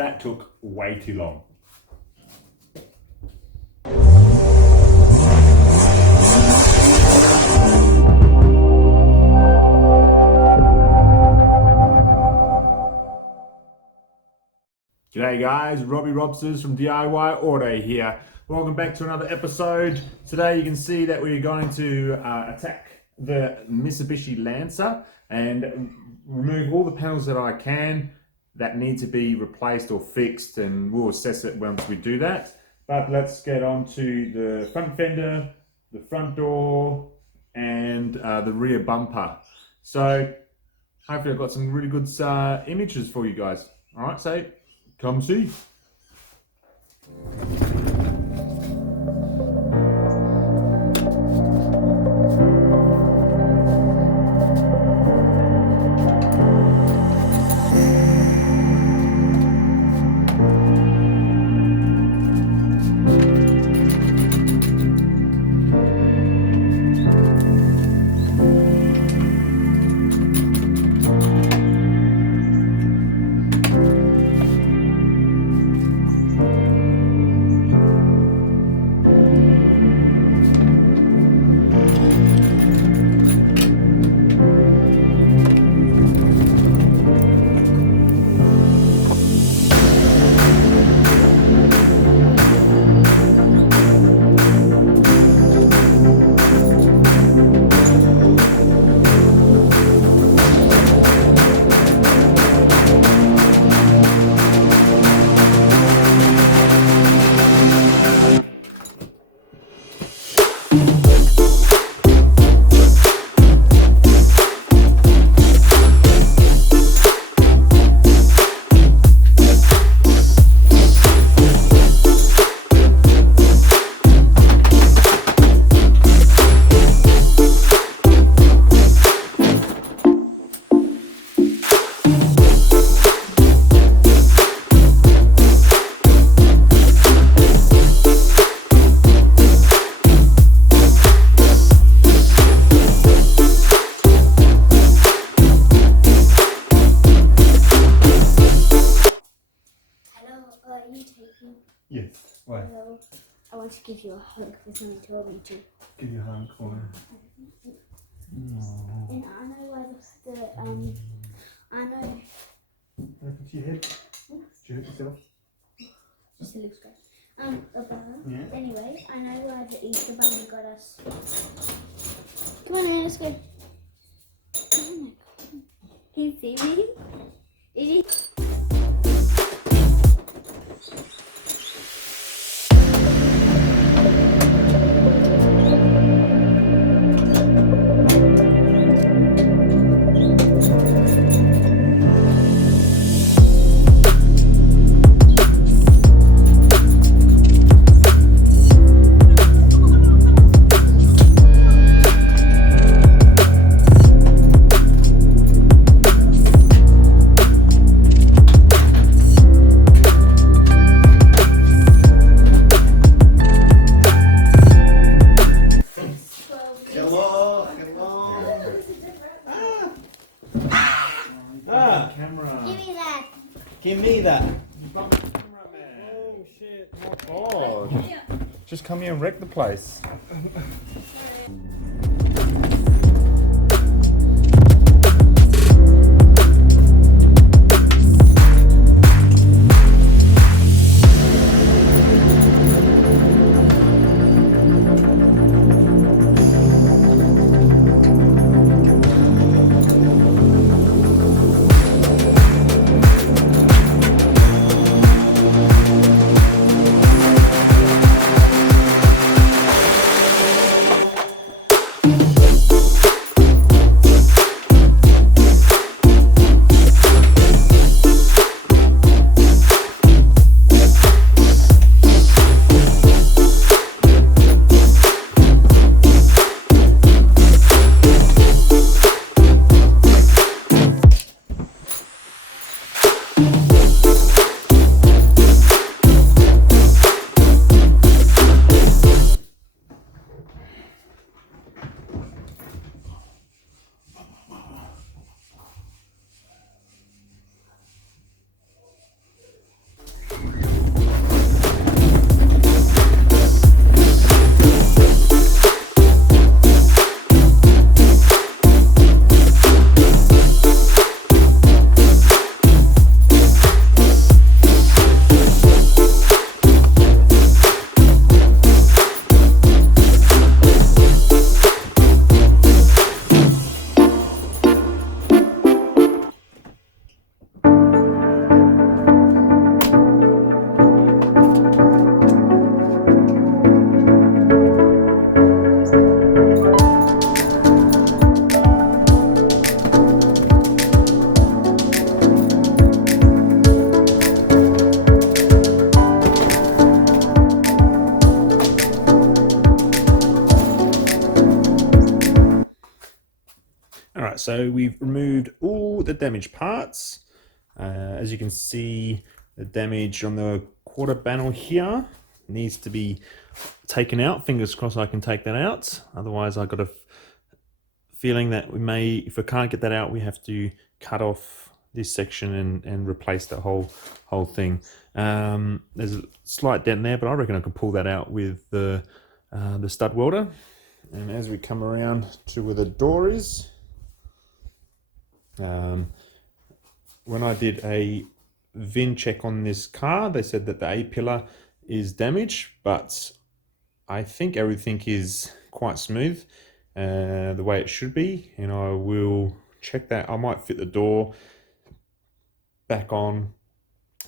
That took way too long. G'day guys, Robby Robstars from DIY Auto here. Welcome back to another episode. Today you can see that we're going to attack the Mitsubishi Lancer and remove all the panels that I can that need to be replaced or fixed, and we'll assess it once we do that. But let's get on to the front fender, the front door, and the rear bumper. So hopefully I've got some really good images for you guys. All right, so come see. Yes. Why? Hello. I want to give you a hug for something you told me to. Give you a hug, Connor. And I know why I know. What happened to your head? Did you hurt yourself? Just looks great. Yeah. Anyway, I know why the Easter Bunny got us. Come on, man, let's go. Oh my god. Can you see me? Is he? Give me that. Oh shit, oh my god. Just come here and wreck the place. so we've removed all the damaged parts. As you can see, the damage on the quarter panel here needs to be taken out. Fingers crossed I can take that out. Otherwise, I've got a feeling that we may, if we can't get that out, we have to cut off this section and replace the whole thing. There's a slight dent there, but I reckon I can pull that out with the stud welder. And as we come around to where the door is, when I did a VIN check on this car, they said that the A-pillar is damaged, but I think everything is quite smooth, the way it should be, and I will check that. I might fit the door back on,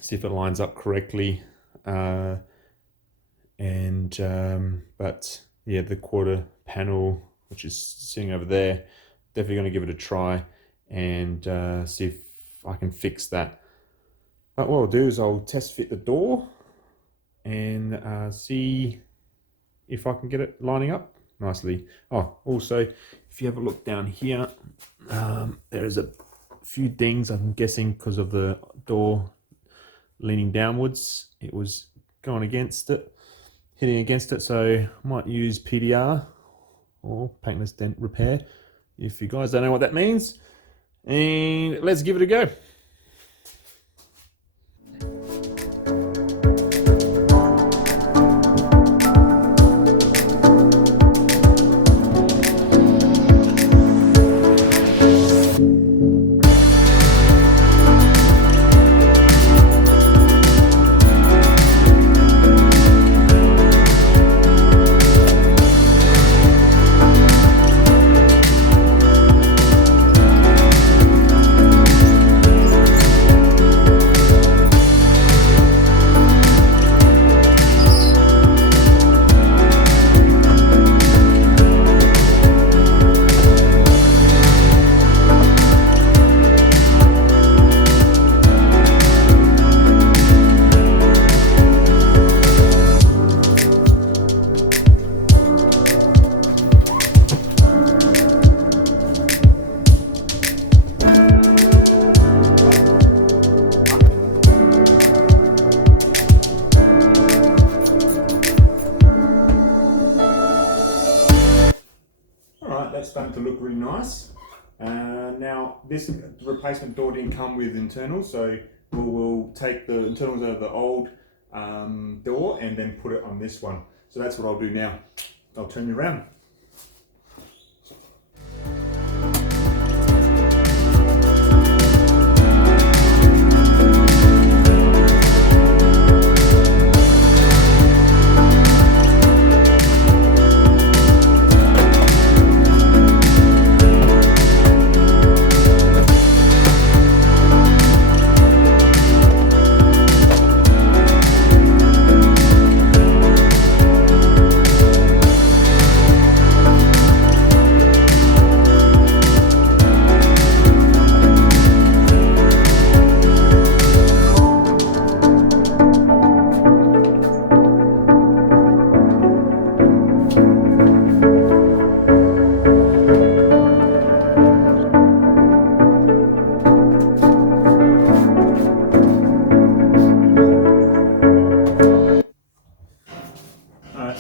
see if it lines up correctly, but yeah, the quarter panel, which is sitting over there, definitely going to give it a try and see if I can fix that. But what I'll do is I'll test fit the door and see if I can get it lining up nicely. Oh, also, if you have a look down here, there is a few dings, I'm guessing because of the door leaning downwards. It was going against it, hitting against it, so I might use PDR or paintless dent repair, if you guys don't know what that means. And let's give it a go. That's starting to look really nice. Now this replacement door didn't come with internals, so we'll take the internals out of the old door and then put it on this one. So that's what I'll do now. I'll turn you around.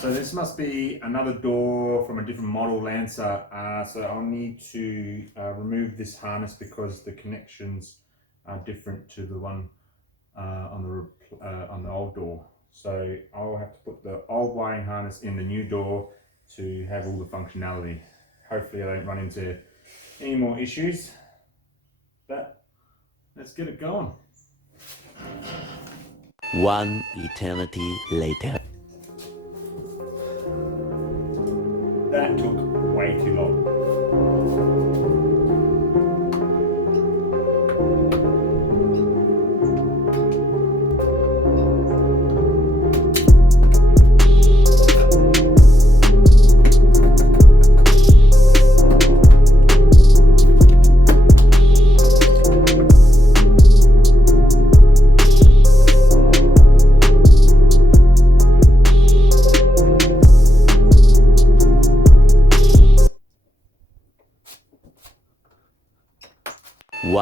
So this must be another door from a different model Lancer. So I'll need to remove this harness because the connections are different to the one on the old door. So I'll have to put the old wiring harness in the new door to have all the functionality. Hopefully I don't run into any more issues. But let's get it going. One eternity later. That took way too long.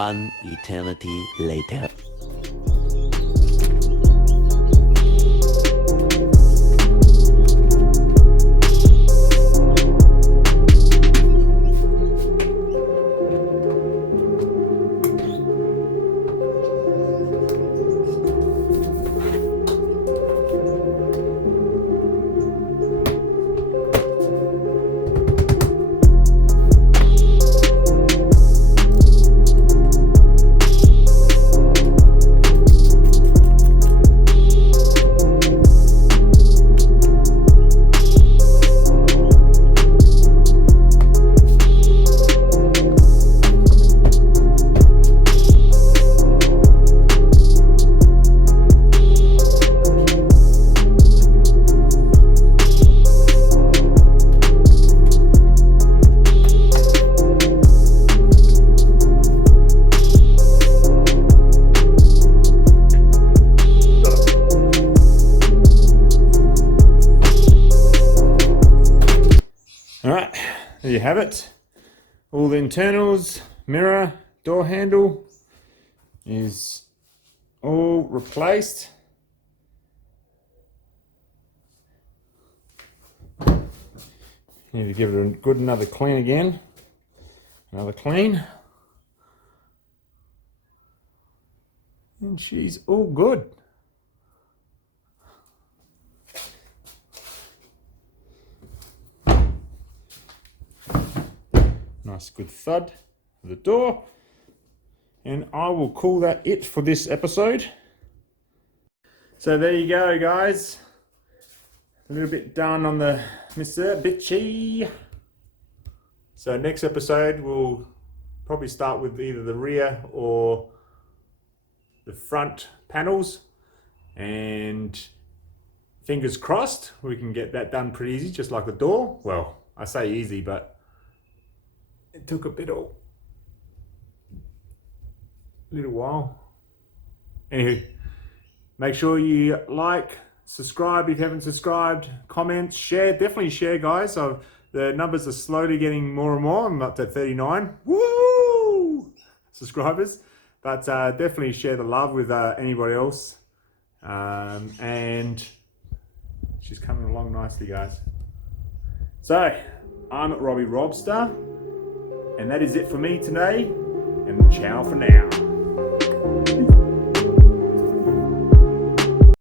One eternity later. Alright, there you have it. All the internals, mirror, door handle is all replaced. Need to give it a good another clean again. Another clean. And she's all good. Nice good thud for the door. And I will call that it for this episode. So there you go, guys. A little bit done on the Mitsubishi. So next episode we'll probably start with either the rear or the front panels, and fingers crossed we can get that done pretty easy, just like the door. Well, I say easy, but it took a little while. Anywho, make sure you like, subscribe if you haven't subscribed, comment, share. Definitely share, guys. So the numbers are slowly getting more and more. I'm up to 39 subscribers, but definitely share the love with anybody else. And she's coming along nicely, guys. So I'm Robby Robstar, and that is it for me today, and ciao for now.